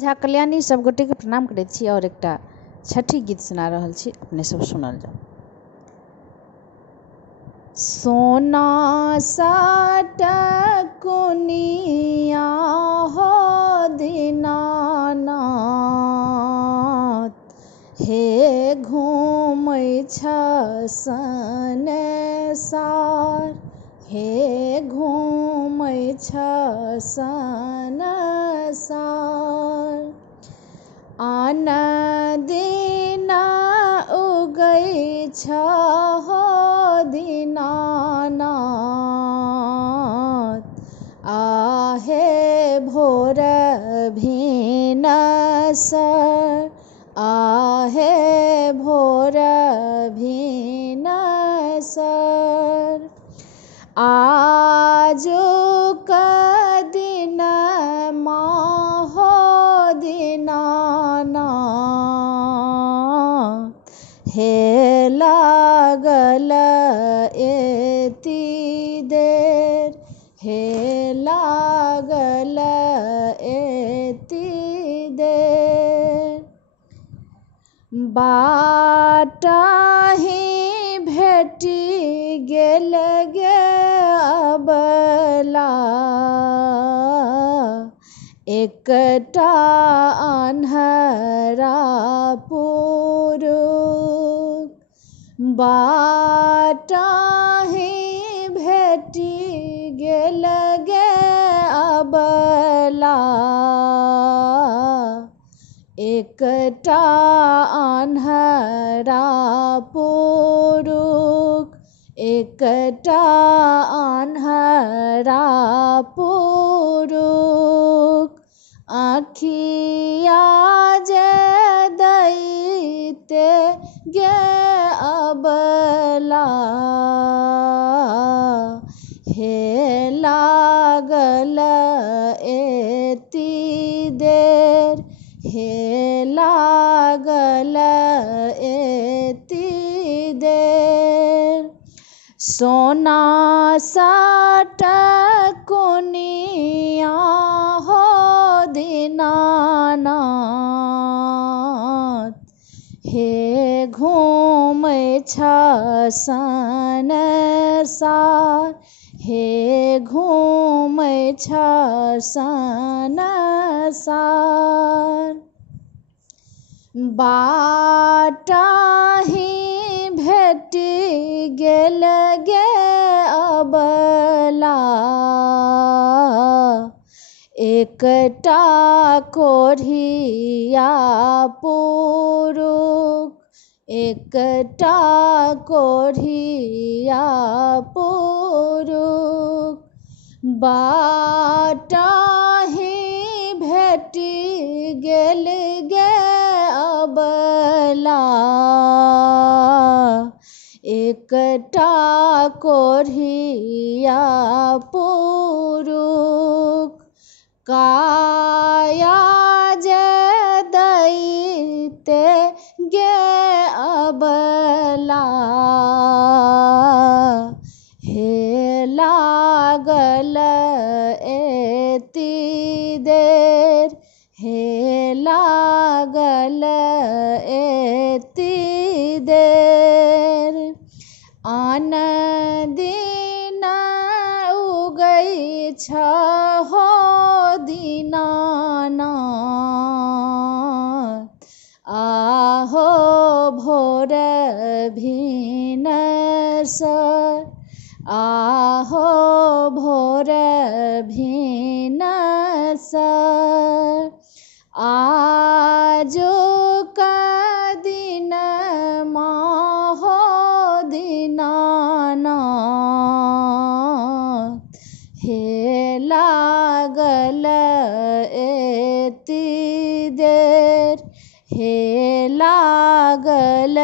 झा कल्याणी सब गोटे के प्रणाम करैत छी और एकटा छठी गीत सुना रहल छी, अपने सब सुनल जाओ। सोना साटक कुनिया हो दीनानाथ, हे घूमै छ संसार, हे घूमै छ संसार। आन दिन उगै छ हो दीनानाथ, आहे भोर भिनसर, आहे भोर भिनसर। आजुक दिन हो दीनानाथ, हे लागल एति देर, हे लागल एति देर। बाटहि भेटि गेल गे अबला, एकटा अन्हरा पुरुष। बाटहि भेटि गेल गे अबला, एकटा अन्हरा पुरुष, एकटा अन्हरा पुरुष। आँखिया जे दैते गे अबला, हे लागल एति देर, हे लागल एति देर। सोना साटक कुनिया हो दीनानाथ, हे घूमै छ संसार, हे घूमै छ संसार। बाटहि भेटि गेल गे अबला, एकटा कोढ़िया पुरुष, एकटा कोढ़िया पुरुष। बाटहि भेटि गेल गे अबला, एकटा कोढ़िया पुरुष। काया जे दैते गे अबला, हे लागल एति देर, हे लागल एति देर। आन दिन उगै छ हो दीनानाथ, आहो भोर भिनसर, आहो भोर भिनसर। आजुक दिन हो दीनानाथ, हे लागल एति देर, हे लागल